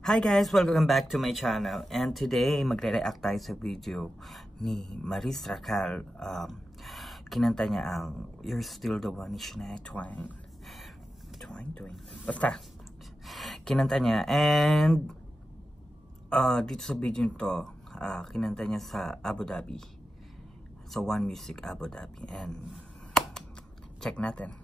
Hi guys! Welcome back to my channel. And today, magre-react tayo sa video ni Maris Racal. Kinanta niya ang You're Still the One ni Shania Twain. Basta. Kinanta niya. And dito sa video nito, kinanta niya sa Abu Dhabi. Sa One Music Abu Dhabi. And check natin.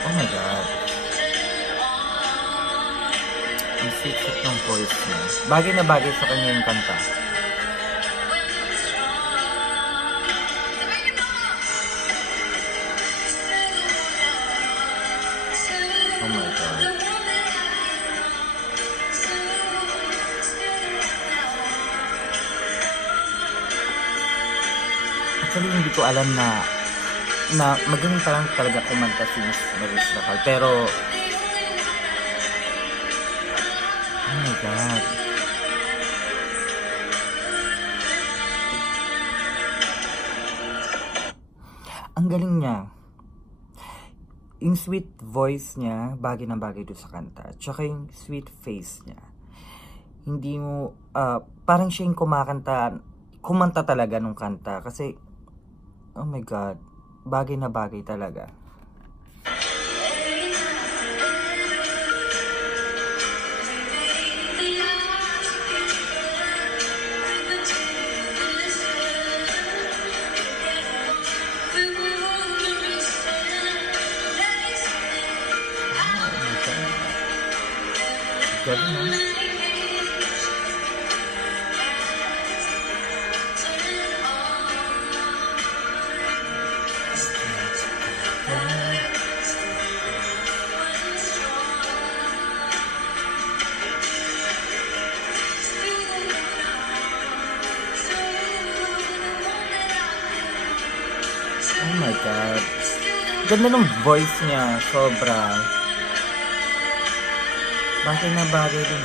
Oh my God. Ang sweet ng voice niya. Bagay na bagay sa kanya yung kanta. Oh my God. Actually, hindi ko alam na magaling pa lang talaga kumanta si Maris Racal. Pero, oh my God. Ang galing niya. Yung sweet voice niya, bagay na bagay doon sa kanta. Tsaka yung sweet face niya. Hindi mo, parang siya yung kumanta talaga nung kanta. Kasi, oh my God. Bagay na bagay talaga. Galing, no? Oh my God. Ganda ng voice niya. Sobra. Bagay na bagay din.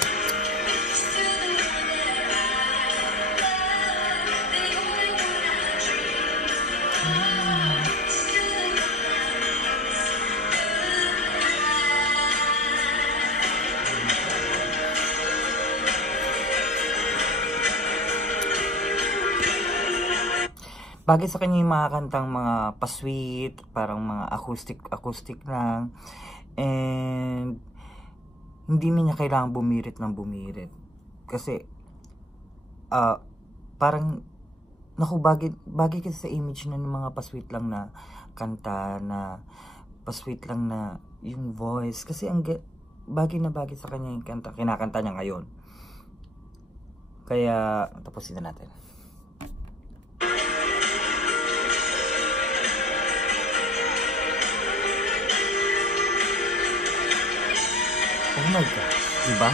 Bagay sa kanya yung mga kantang mga pa-sweet, parang mga acoustic lang. And hindi na niya kailangan bumirit ng bumirit. Kasi parang naku, bagay kasi sa image na ng mga pa-sweet lang na kanta, na pa-sweet lang na yung voice. Kasi ang bagay na bagay sa kanya yung kanta, kinakanta niya ngayon. Kaya tapusin na natin. Oh my God, diba?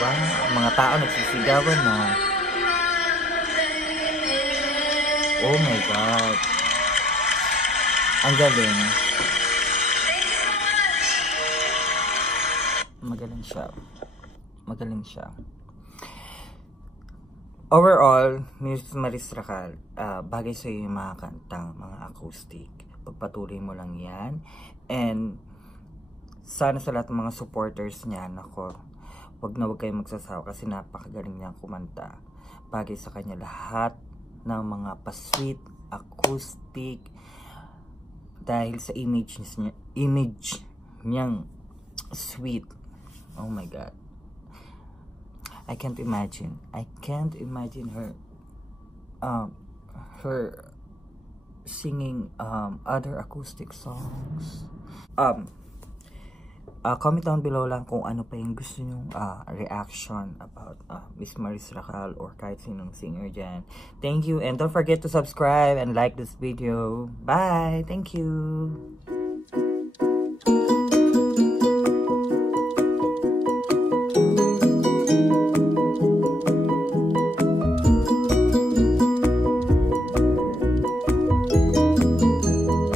Wow, mga tao nagsisigawan na. Oh my God. Ang galing. Magaling siya. Magaling siya. Overall, Miss Maris Racal, bagay sa yung mga kantang, mga acoustic. Pagpatuloy mo lang yan. And sana sa lahat ng mga supporters niya, nako, wag na wag kayong magsasawa kasi napakagaling niyang kumanta. Bagay sa kanya lahat ng mga pa-sweet, acoustic, dahil sa image niyang sweet. Oh my God. I can't imagine her her singing other acoustic songs. Comment down below lang kung ano pa yung gusto nyong reaction about Miss Maris Racal or kahit sinong singer dyan. Thank you, and don't forget to subscribe and like this video. Bye! Thank you!